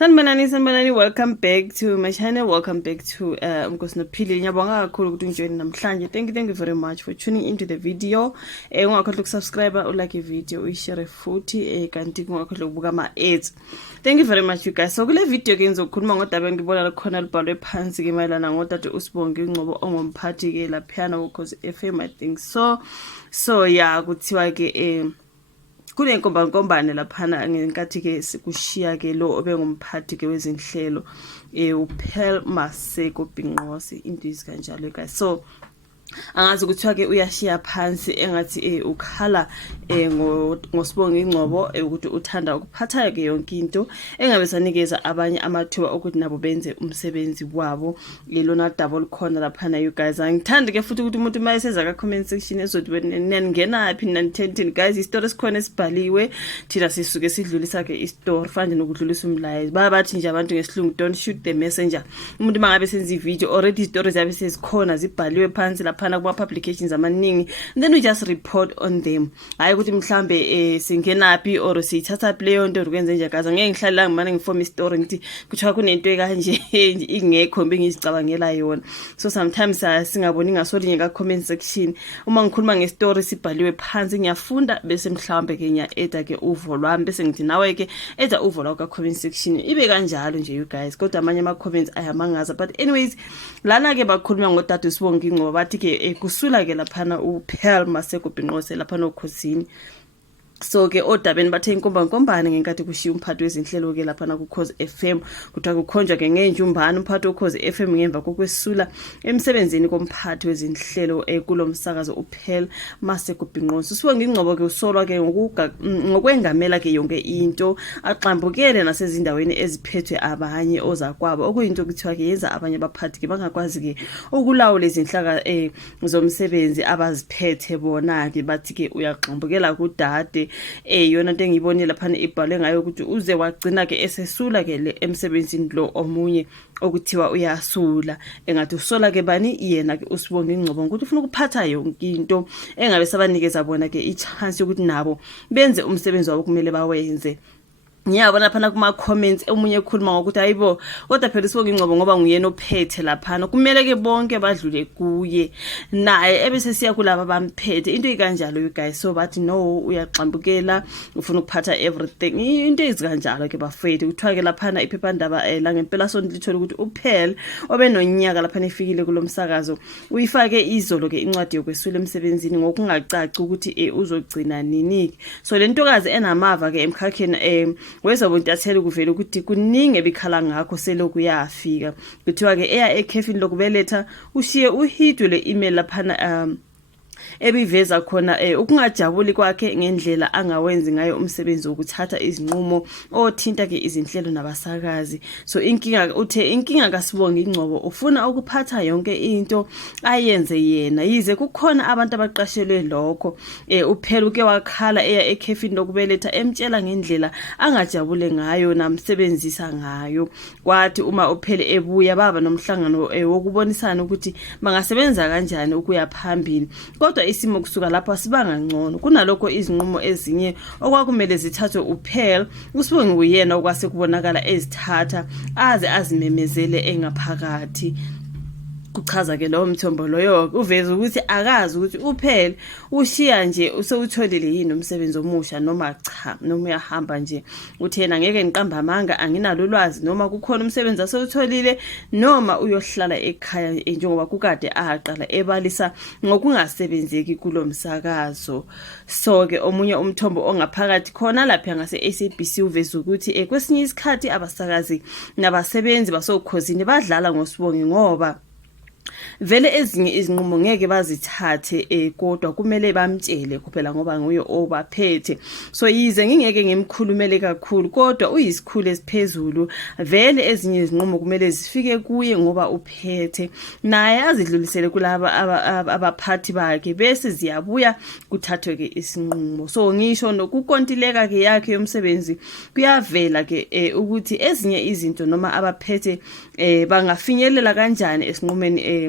Sanibonani, welcome back to my channel. Welcome back to uPearl. Ngiyabonga kakhulu ukuthi unjoin namhlanje. Thank you very much for tuning into the video. Ungakhohlwa ukusubscribe, ulike video, uyishare futhi kanti ungakhohlwa ukubuka ama-ads. Thank you very much you guys. So kule video ke ngizokhuluma ngodaba engibona lakhona libhalwe phansi ke mayelana ngodade uSbongi Ngcobo ongomphathi ke laphana kuKhozi FM I think. So yeah, kuthiwa ke kunenkombankombane laphana ngenkathi ke kushiya ke lo obengumphathi ke wezinhlelo uPearl Maseko Binqose into kanjalo guys. So angazi ukuthiwa ke uyashiya phansi engathi ukhala ngosibongi Ngcobo ukuthi uthanda ukuphatha ke yonke into engabe sanikeza abanye amathuba ukuthi nabo benze umsebenzi wabo lona double corner laphana you guys. Angithandi ke futhi ukuthi umuntu mayeseza ka comment section ezothi ningena phi nani10 guys. Istory sikhona esibhaliwe thina sisuke sidlulisa ke istory fanje nokudlulisa umlayezo bathi nje abantu ngesilungu don't shoot the messenger. Umuntu mangabe senza ivideo already stories yabe sezikhona zibhaliwe phansi phana kuma publications amaningi, then we just report on them. Hayi ukuthi mhlambe singenaphi or sithatha play onto ukwenze nje gaza ngeke ngihlala ngimane ngiform istory ngithi kuthiwa kunento kanje ingekho ngizicabangela yona. So sometimes singaboni ngasolinye ka comment section uma ngikhuluma ngestory sibhaliwe phansi ngiyafunda bese mhlambe ke ngiya-edda ke uvo lwami bese ngithi nawe ke edda uvo lwakho ka comment section ibe kanjalo nje you guys. Kodwa amanye ama comments ayamangaza, but anyways lana ke bakhuluma ngodade uSbongi Ngcobo bathi ke kusula ke laphana uPearl Maseko Binqose laphana uKhozini. So ke odabeni bathe inkombankombane ngenkathi kushiya umphathi wezinhlelo ke laphana kuKhozi FM kuthiwa kukhonjwa ke ngenjumbana umphathi weKhozi FM ngemva kokwesula emsebenzini komphathi wezinhlelo kulomsakazo uPearl Maseko Binqose. uSbongi Ngcobo ke usolwa ke ngokwengamela ke yonke into aqhambukele nasezindaweni eziphethwe abanye ozakwabo okuyinto kuthiwa ke yenza abanye abaphathi ke bangakwazi ke ukulawula izinhlaka zomsebenzi abaziphethe bona ke bathi ke uyaqhambukela kudade yona into engiyibonile laphana ibhalwe ngayo ukuthi uze wagcina ke esesula ke le emsebenzini lo omunye okuthiwa uyasula engathi usola ke bani yena ke uSbongi Ngcobo ukuthi ufuna ukuphatha yonke into engabe sabanikeza bona ke i-chance yokuthi nabo benze umsebenzi wabo kumele bawenze. Ngiyabona phana kuma comments omunye ekhuluma ngokuthi hayibo kodwa phela uSbongi Ngcobo ngoba nguyena ophethe laphana kumele ke bonke badlule kuye naye ebese siya kulabo bamphethe into ikanjalo you guys. So bathi no uyaxambukela ufuna ukuphatha everything into izikanjalo ke bafethu kuthiwa ke laphana iphephandaba la ngempela sonto lithola ukuthi uPearl obenonyaka laphana efikile kulomsakazo uyifake izolo ke incwadi yokwesula emsebenzini ngokungacaci ukuthi uzogcina nini. So lentokazi enamava ke emkhakheni wezobuntatheli kuvela ukuthi kuningi ebikhala ngakho seloku yafika kuthiwa ke eya ekhefini lokubeletha ushiye uhidwe le email laphana ebiveza khona ukungajabuli kwakhe ngendlela angawenzi ngayo umsebenzi wokuthatha izinqumo othinta ke izinhlelo nabasakazi. So inkinga kaSbongi Ngcobo ufuna ukuphatha yonke into ayenze yena yize kukhona abantu abaqashelwe lokho. uPearl uke wakhala eya ekhefini lokubeletha emtshela ngendlela angajabule ngayo namsebenzisa ngayo. Kwathi uma uPearl ebuya baba nomhlangano wokubonisana ukuthi bangasebenza kanjani ukuya phambili. Kodwa isimo kusuka lapha sibanga ngcono kunalokho izinqumo ezinye okwakumele zithathwe uPearl uSbongi uyena okwase kubonakala ezithatha aze azimemezele engaphakathi. Kuchaza ke lo mthombo loyo uveza ukuthi akazi ukuthi uPearl ushiya nje usewutholile yini umsebenzi omusha noma cha noma uyahamba nje uthena ngeke ngiqamba amanga anginalo ulwazi noma kukhona umsebenzi asewutholile noma uyohlala ekhaya njengoba kukade aqala ebalisa ngokungasebenzeki kulomsakazo. So ke omunye umthombo ongaphakathi khona lapha ngase SABC uveza ukuthi kwesinye isikhathi abasakazi nabasebenzi basokhozini badlala ngoSbongi ngoba vele ezinye izinqumo ngeke bazithathe kodwa kumele bamtshele kuphela ngoba nguye obaphethe. So yize ngingeke ngimkhulumele kakhulu kodwa uyisikhulu esiphezulu vele ezinye izinqumo kumele zifike kuye ngoba uphethe naye azidlulisele kulaba abaphathi bakhe bese ziyabuya kuthathwe ke isinqumo. So ngisho nokukontileka ke yakhe yomsebenzi kuyavela ke ukuthi ezinye izinto noma abaphethe bangafinyelela kanjani esinqumeni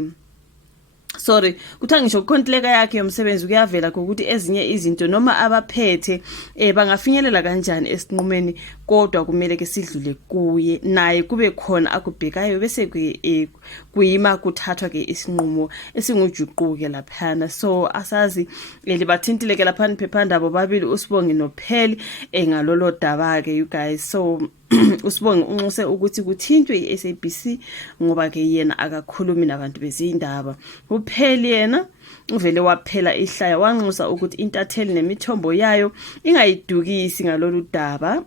kuthiwa ngisho ukhontileka yakhe yomsebenzi kuyavela ukuthi ezinye izinto noma abaphethe bangafinyelela kanjani esinqumeni kodwa kumele ke sidlule kuye naye kube khona akubhekayo bese kuyima kuthathwa ke isinqumo esingujuquke laphana. So asazi libathintile ke laphana iphephandaba babili uSbongi noPearl ngalolo daba ke you guys. So uSbongi unxuse ukuthi kuthintwe iSABC ngoba ke yena akakhulumi nabantu bezindaba. uPearl yena uvele waphela ihlaya wanxusa ukuthi intatheli nemithombo yayo ingayidukisi ngalolu daba.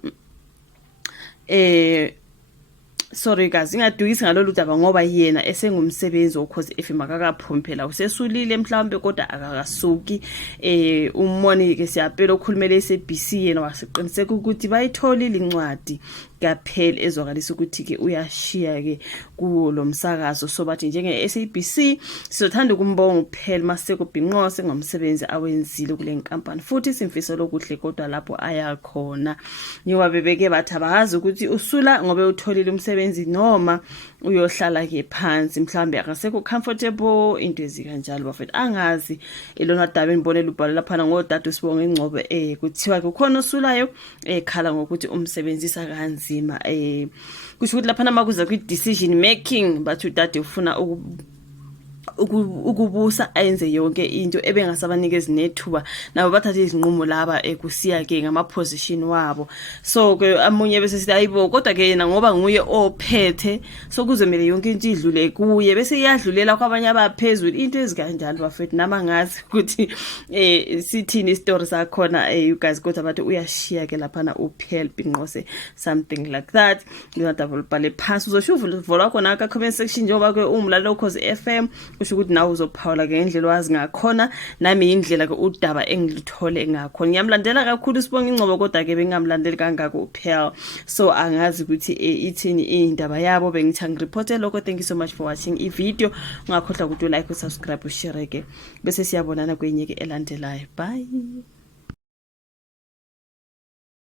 Sorry guys, ingadukisi ngalolu daba ngoba yena esengumsebenzi oKhozi FM akakaphumi phela usesulile mhlawumbe kodwa akakasuki. Umoni ke siyaphela okhulumele iSABC yena wasiqiniseka ukuthi bayitholile incwadi kaPearl ezwakalisa ukuthi ke uyashiya ke kulo msakazo. So bathi njenge SABC sizothanda ukumbonga uPearl Maseko Binqose ngomsebenzi awenzile kule nkampani futhi simfisa lokuhle kodwa lapho aya khona. Njengoba bebeke bathi abazi ukuthi usula ngoba utholile umsebenzi noma uyohlala ke phansi mhlambe akasekho comfortable into ezikanjalo bafethu angazi elona daba enibonela ubhala lapha ngodade uSbongi Ngcobo kuthiwa kukhona osulayo ekhala ngokuthi umsebenzisa kanzima. Kusho ukuthi lapha makuza kwi decision making bathi udade ufuna ukubusa ayenze yonke into ebengasabanikeza nethuba nabo bathathe izinqumo laba kushiya ke ngama position wabo. So ke amunye bese sithi ayibo kodwa ke yena ngoba nguye ophethe so kuzomela yonke into idlule kuye bese iyadlulela kwabanye abaphezulu into ezikanjalo bafethu nama ngazi ukuthi sithini istory sakhona you guys kodwa bathi uyashiya ke lapha na uPearl Binqose something like that. Ngina double bhale phansi uzoshuva vola khona ka comment section njengoba ke umlaleli oKhozi FM kusho ukuthi nawe uzophawula ke ngendlela wazi ngakhona nami indlela ke udaba engilithole ngakhona. Ngiyamlandela kakhulu uSbongi Ngcobo kodwa ke bengamlandeli kangaka uPearl so angazi ukuthi ithini indaba yabo bengithi ngireporte lokho. Thank you so much for watching i video. Ungakhohlwa ukuthi like usubscribe ushare ke bese siyabonana kwenye ke elandelayo. Bye.